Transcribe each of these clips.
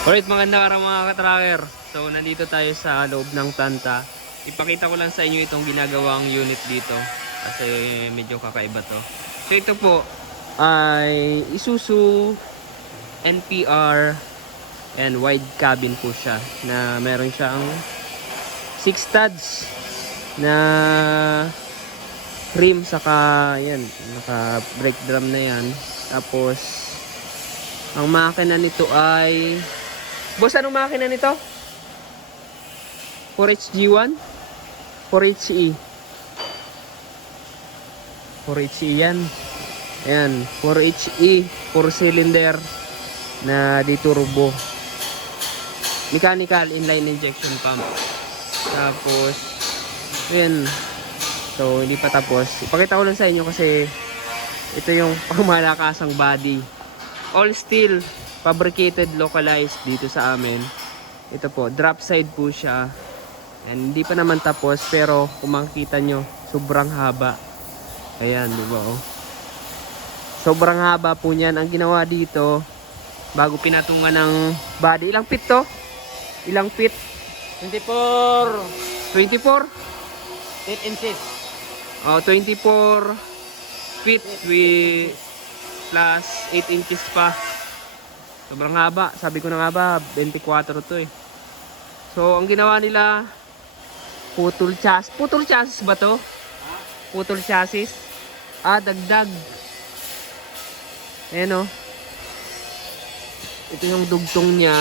Alright, magandang araw mga ka-tracker. So, nandito tayo sa loob ng planta. Ipakita ko lang sa inyo itong ginagawang unit dito. Kasi medyo kakaiba to. So, ito po ay Isuzu NPR and wide cabin po siya. Na meron siyang 6 studs na rim, saka yan, naka brake drum na yan. Tapos, ang makina nito ay... Boss, anong makina nito? 4HG1? 4HE? 4HE yan. Ayan, 4HE, 4 cylinder na di-turbo. Mechanical inline injection pump. Tapos, ayan. So, hindi pa tapos. Ipakita ko lang sa inyo kasi ito yung pangmalakasang body. All steel. Fabricated, localized dito sa amin. Ito po, drop side po siya. And hindi pa naman tapos, pero kung makikita nyo, sobrang haba. Ayan, di ba oh? Sobrang haba po niyan. Ang ginawa dito, bago pinatungan ng body. Ilang feet to? Ilang feet? 24 24? 8 inches. Oh, 24 feet with plus 8 inches pa. Sobrang haba. Sabi ko na nga ba, 24 to eh. So, ang ginawa nila, putol chassis. Putol chassis ba to? Putol chassis. Ah, dagdag. Ayan o. Ito yung dugtong niya.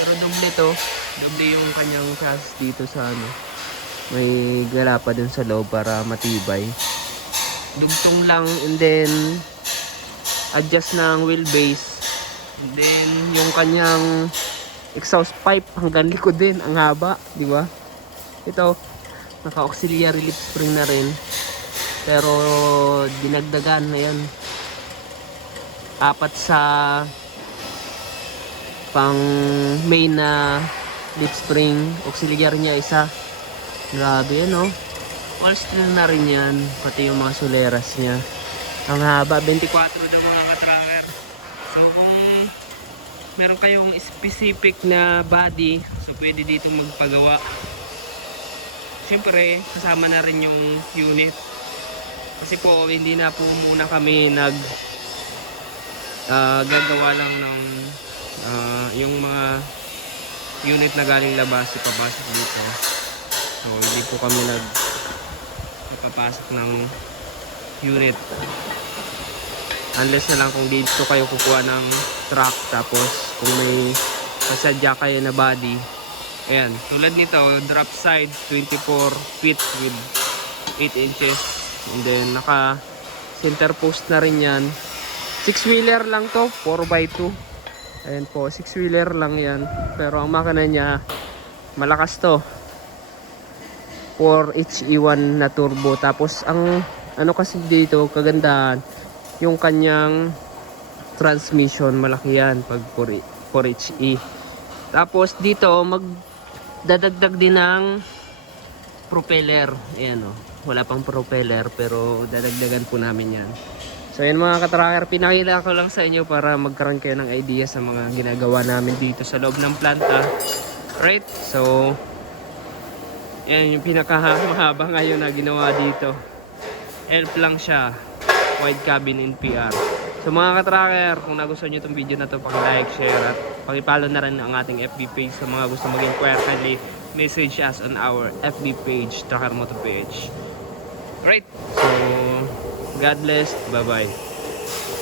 Pero doble to. Doble yung kanyang chassis dito sa ano. May gala pa dun sa loob para matibay. Dugtong lang, and then adjust ng wheelbase. And then yung kanyang exhaust pipe hanggang likod din, ang haba, di ba? Ito, naka-auxiliary lip spring na rin. Pero dinagdagan na 'yan. 4 sa pang main na lip spring, auxiliary niya isa. Grabe yan, oh. All steel na rin yan, pati yung mga soleras niya. Ang haba, 24 na mga ka-tracker. So kung meron kayong specific na body, so pwede dito magpagawa. Siyempre, kasama na rin yung unit. Kasi po, hindi na po muna kami gagawa lang ng yung mga unit na galing labas, ipapasok dito. So, hindi po kami ipapasok ng unit. Unless na lang kung dito kayo kukuha ng truck, tapos kung may kasadya kayo na body, ayan, tulad nito, drop side 24 feet with 8 inches, and then naka center post na rin yan. 6-wheeler lang to, 4x2. Ayan po, 6-wheeler lang yan, pero ang makina niya malakas to, 4HE1 na turbo. Tapos ang ano kasi dito kagandahan, yung kanyang transmission, malaki yan pag 4HE. Tapos dito magdadagdag din ng propeller. Ayan o, wala pang propeller pero dadagdagan po namin yan. So yan mga ka-tracker, pinakita ko lang sa inyo para magkaroon kayo ng idea sa mga ginagawa namin dito sa loob ng planta. Right? So yan yung pinaka-mahaba ngayon na ginawa dito. Elf lang siya, wide cabin NPR. So mga ka-tracker, kung nagustuhan nyo itong video na to, paki-like, share at paki-follow na rin ang ating FB page. Sa mga gusto mag-inquire, kindly message us on our FB page, Tracker Moto page. Right, so God bless, bye bye.